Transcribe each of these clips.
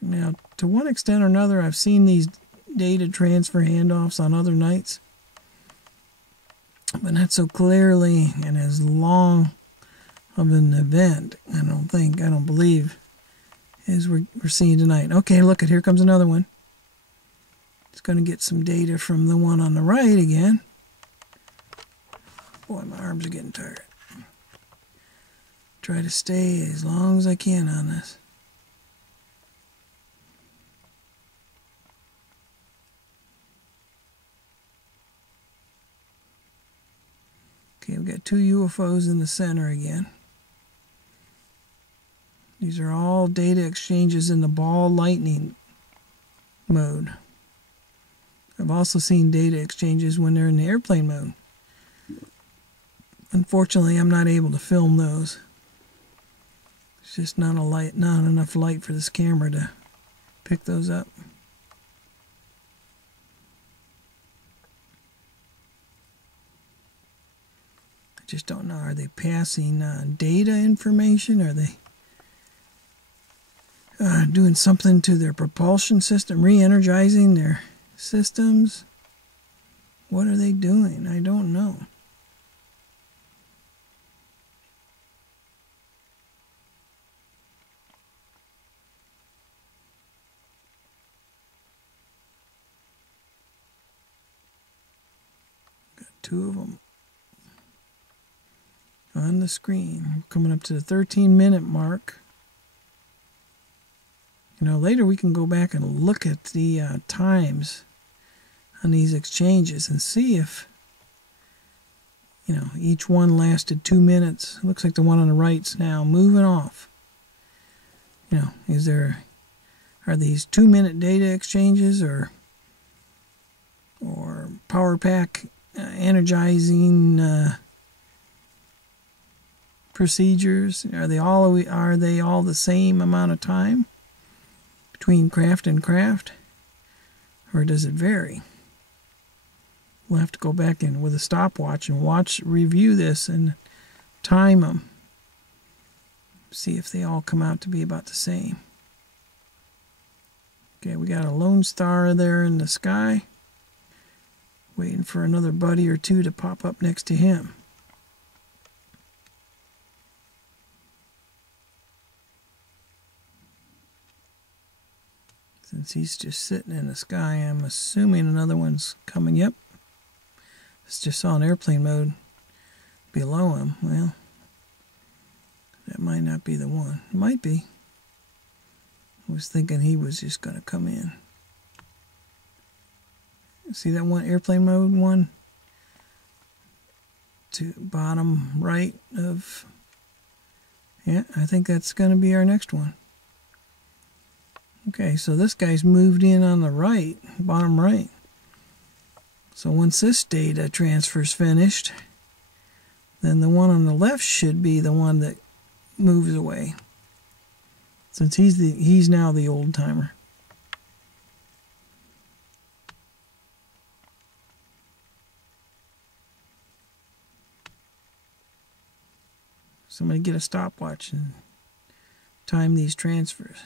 Now, to one extent or another, I've seen these data transfer handoffs on other nights, but not so clearly and as long of an event, I don't believe, as we're seeing tonight. Okay, look, here comes another one. It's going to get some data from the one on the right again. Boy, my arms are getting tired. Try to stay as long as I can on this. Okay, we've got two UFOs in the center again. These are all data exchanges in the ball lightning mode. I've also seen data exchanges when they're in the airplane mode. Unfortunately, I'm not able to film those. It's just not enough light for this camera to pick those up. I just don't know. Are they passing data information? Are they doing something to their propulsion system, re-energizing their systems? What are they doing? I don't know. Got two of them on the screen. We're coming up to the 13-minute mark. You know, later we can go back and look at the times on these exchanges and see if, you know, each one lasted 2 minutes. It looks like the one on the right's now moving off. You know, are these 2-minute data exchanges or power pack energizing procedures? Are they all the same amount of time between craft and craft, or does it vary? We'll have to go back in with a stopwatch and review this and time them. See if they all come out to be about the same. Okay, we got a lone star there in the sky, waiting for another buddy or two to pop up next to him. Since he's just sitting in the sky, I'm assuming another one's coming. Yep. I just saw an airplane mode below him. Well, that might not be the one. It might be. I was thinking he was just going to come in. See that one airplane mode one? To bottom right of... Yeah, I think that's going to be our next one. Okay, so this guy's moved in on the right, bottom right. So once this data transfer's finished, then the one on the left should be the one that moves away, since he's now the old timer. Somebody get a stopwatch and time these transfers.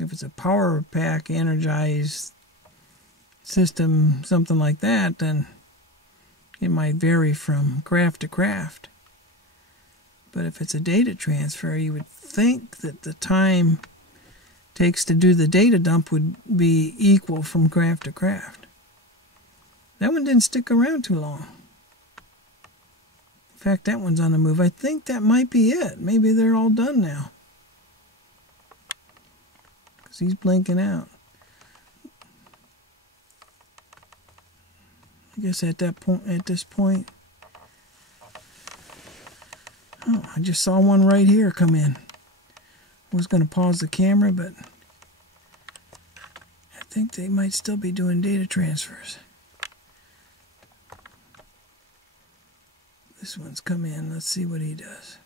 If it's a power pack energized system, something like that, then it might vary from craft to craft. But if it's a data transfer, you would think that the time it takes to do the data dump would be equal from craft to craft. That one didn't stick around too long. In fact, that one's on the move. I think that might be it. Maybe they're all done now. Because he's blinking out. I guess at this point. Oh, I just saw one right here come in. I was going to pause the camera, but I think they might still be doing data transfers. This one's come in. Let's see what he does.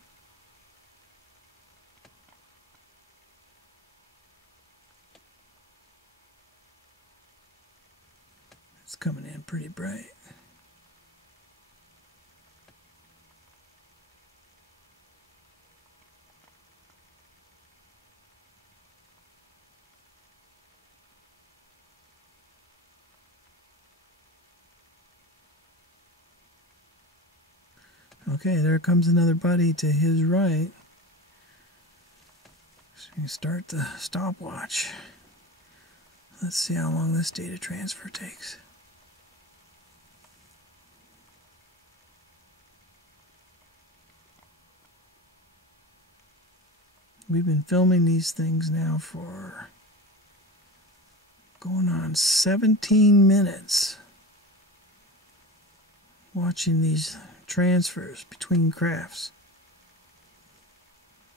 It's coming in pretty bright. Okay, there comes another buddy to his right. So you start the stopwatch. Let's see how long this data transfer takes. We've been filming these things now for going on 17 minutes. Watching these transfers between crafts.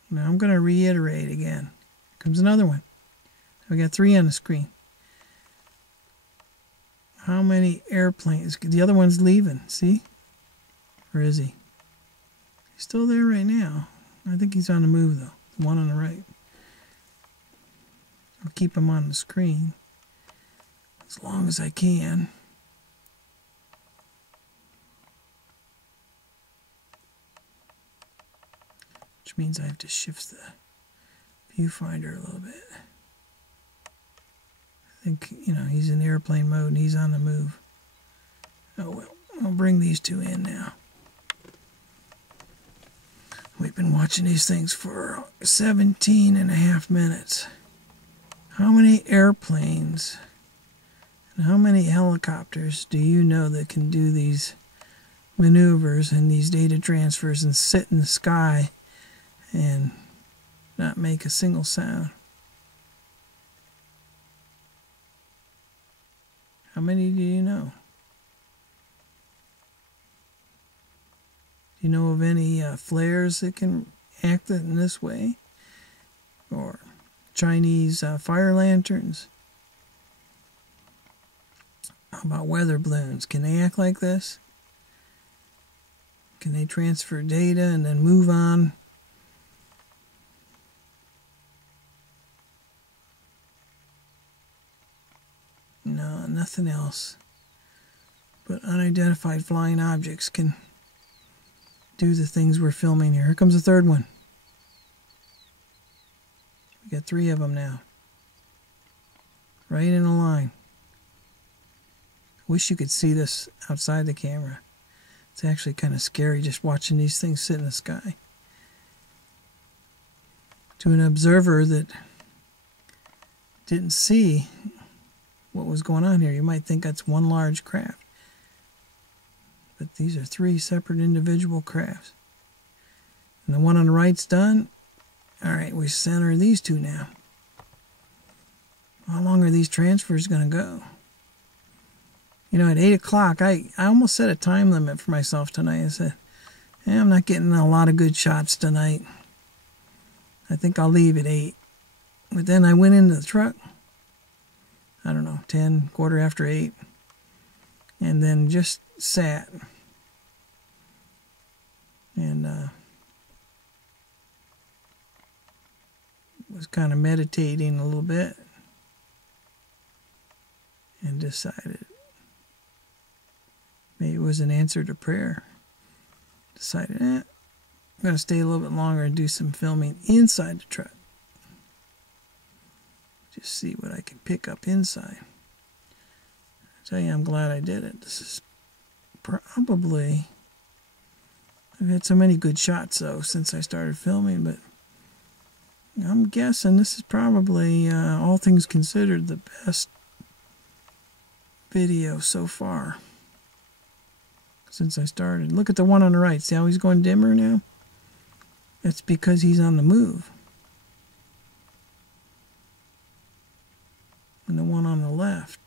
Now I'm going to reiterate again. Here comes another one. We got 3 on the screen. How many airplanes? The other one's leaving, see? Or is he? He's still there right now. I think he's on the move though. The one on the right. I'll keep him on the screen as long as I can. Which means I have to shift the viewfinder a little bit. I think, he's in airplane mode and he's on the move. Oh well, I'll bring these 2 in now. We've been watching these things for 17 and a half minutes. How many airplanes and how many helicopters do you know that can do these maneuvers and these data transfers and sit in the sky and not make a single sound? How many do you know? Do you know of any flares that can act in this way? Or Chinese fire lanterns? How about weather balloons? Can they act like this? Can they transfer data and then move on? No, nothing else. But unidentified flying objects can do the things we're filming here. Here comes the third one. We got 3 of them now. Right in a line. Wish you could see this outside the camera. It's actually kind of scary just watching these things sit in the sky. To an observer that didn't see what was going on here, you might think that's one large craft. But these are 3 separate individual crafts. And the one on the right's done. Alright, we center these 2 now. How long are these transfers going to go? At 8 o'clock, I almost set a time limit for myself tonight. I said, I'm not getting a lot of good shots tonight. I think I'll leave at 8. But then I went into the truck. I don't know, 10, quarter after 8. And then just sat. And was kind of meditating a little bit. And decided maybe it was an answer to prayer. Decided, I'm going to stay a little bit longer and do some filming inside the truck. Just see what I can pick up inside. I tell you, I'm glad I did it. This is probably... I've had so many good shots, though, since I started filming, but I'm guessing this is probably, all things considered, the best video so far since I started. Look at the one on the right. See how he's going dimmer now? That's because he's on the move. And the one on the left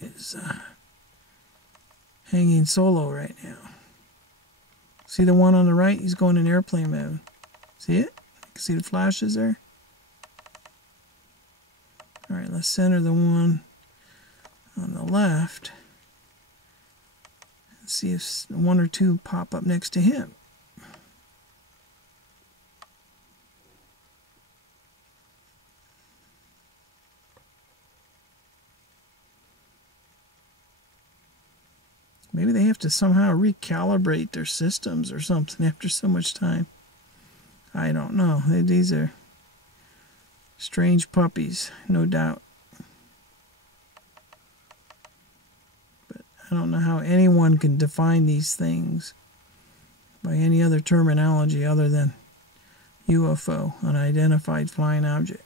is hanging solo right now. See the one on the right? He's going in airplane mode. See it? You can see the flashes there. Alright, let's center the one on the left. And see if 1 or 2 pop up next to him. Maybe they have to somehow recalibrate their systems or something after so much time. I don't know. These are strange puppies, no doubt. But I don't know how anyone can define these things by any other terminology other than UFO, unidentified flying object.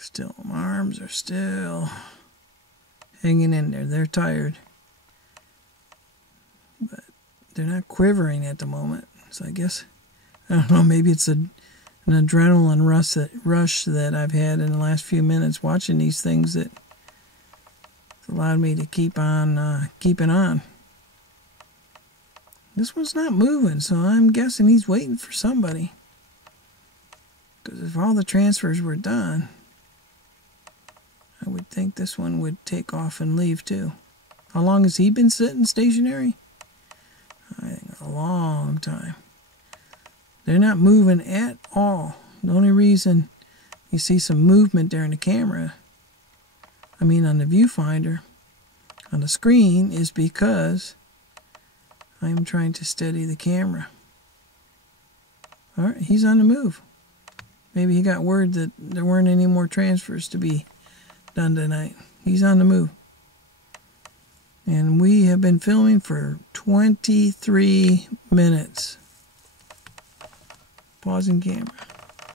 Still, my arms are still hanging in there. They're tired, but they're not quivering at the moment. So I guess, I don't know, maybe it's an adrenaline rush that I've had in the last few minutes watching these things that allowed me to keep on keeping on. This one's not moving, so I'm guessing he's waiting for somebody. Because if all the transfers were done, I would think this one would take off and leave too. How long has he been sitting stationary? I think a long time. They're not moving at all. The only reason you see some movement there in the camera, I mean on the viewfinder, on the screen, is because I'm trying to steady the camera. Alright, he's on the move. Maybe he got word that there weren't any more transfers to be done tonight. He's on the move. And we have been filming for 23 minutes. Pausing camera.